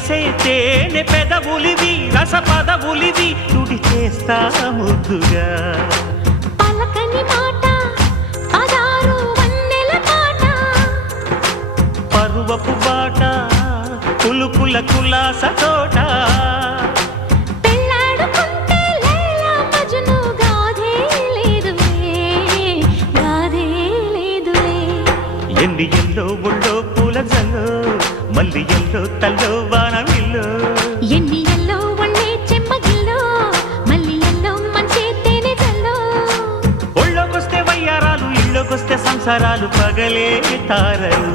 చేసే తేనె పెదవులివి రస పదవులివి తుడి చేస్తా ముద్దుగా పలకని మాట పదారు వన్నెల పాట పరువపు బాట కులుకుల కులాస తోట పెళ్ళాడుకుంటే లైలా మజ్ను గాథే లేదులే ఎండి ఎల్లో ఒళ్ళో పూల జల్లో మల్లి ఎల్లో తల్లో వానవిల్లో ఎన్ని ఎల్లో ఒళ్ళే చెమ్మగిల్లో మల్లి ఎల్లో మంచి తేనె జల్లో ఒళ్ళోకొస్తే వయ్యారాలు ఇళ్ళోకొస్తే సంసారాలు పగలే తారలు